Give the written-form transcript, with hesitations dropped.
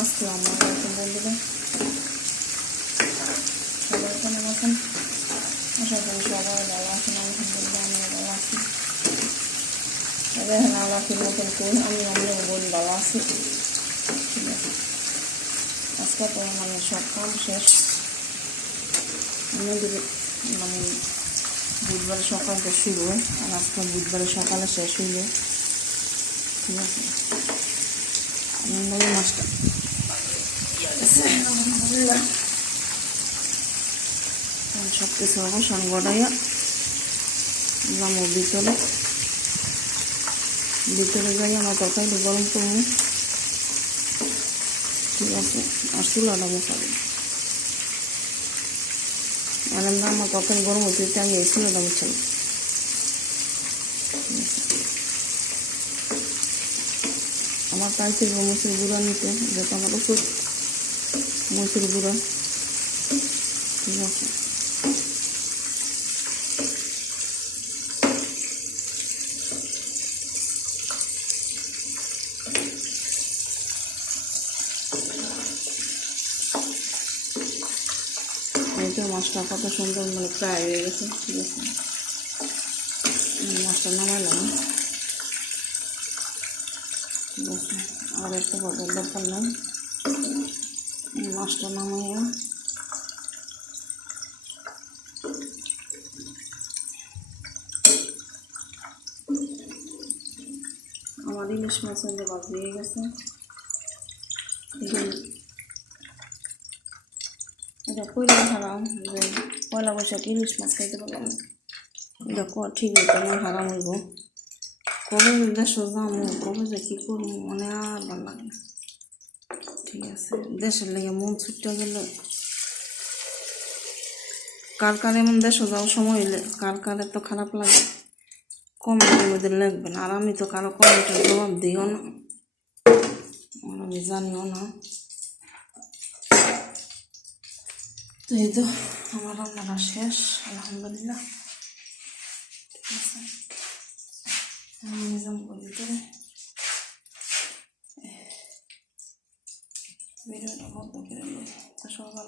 আসসালামু আলাইকুম বন্ধুরা, সবাই কেমন আছেন? আশা করি সবাই ভালো আছেন। আলহামদুলিল্লাহ আমি ভালো আছি। এখন আলাপির মতন করে আমি অন্য বোন ভালো আছি। ঠিক আছে, আজকে তো মানে সব কাম শেষ। আমাদের মানে বুধবারে সকালটা শুরু হয়, আর আজকে বুধবারে সকালে শেষ হইল। ঠিক আছে, মাছটা আলহামদুলিল্লাহ সব কিছু অবসান গড়াইয়া নামো ভিতরে যাই আমার তরকারিটা গরম করবো। ঠিক আছে, আর চুলাটা মশাবো। আনন্দ আমার তরকারি গরম হতে আমি এই চুলাটা মুছাবো। আমার পাইছে মরিচের গুঁড়া নিতে, যেটা আমার ওষুধ মরিচের গুঁড়া। ঠিক আছে, এই তো মাছটা কত সুন্দর মানে প্রায় হয়ে গেছে। ঠিক আছে, মাছটা নামাইলাম। ঠিক আছে, আর একটা বড় দরকার নাই। মাছটা নামাইয়া আমার ইলিশ মাছের যে ভাজি হয়ে গেছে। এটা কইলে হারাম যে পয়লা বৈশাখ ইলিশ মাছ খাইতে পারলাম, এটা ঠিক হইতে না, হারাম হইব। কবে দেশ যাবো, কবে যে কী করবো মানে আর ভালো লাগে না। ঠিক আছে, দেশের লেগে মন ছুটতে গেলে কার কার এমন দেশে যাওয়ার সময় হইলে কার কার তো খারাপ লাগে, কমেন্টের মধ্যে লিখবে না। আর আমি তো কারো কমেন্টের জবাব দিও না, আর আমি জানিও না। তো এই তো আমার রান্নাটা শেষ আলহামদুলিল্লাহ। ঠিক আছে, আমি নিজাম করি ভিতরে ভিডিওটা বন্ধ করে সবাই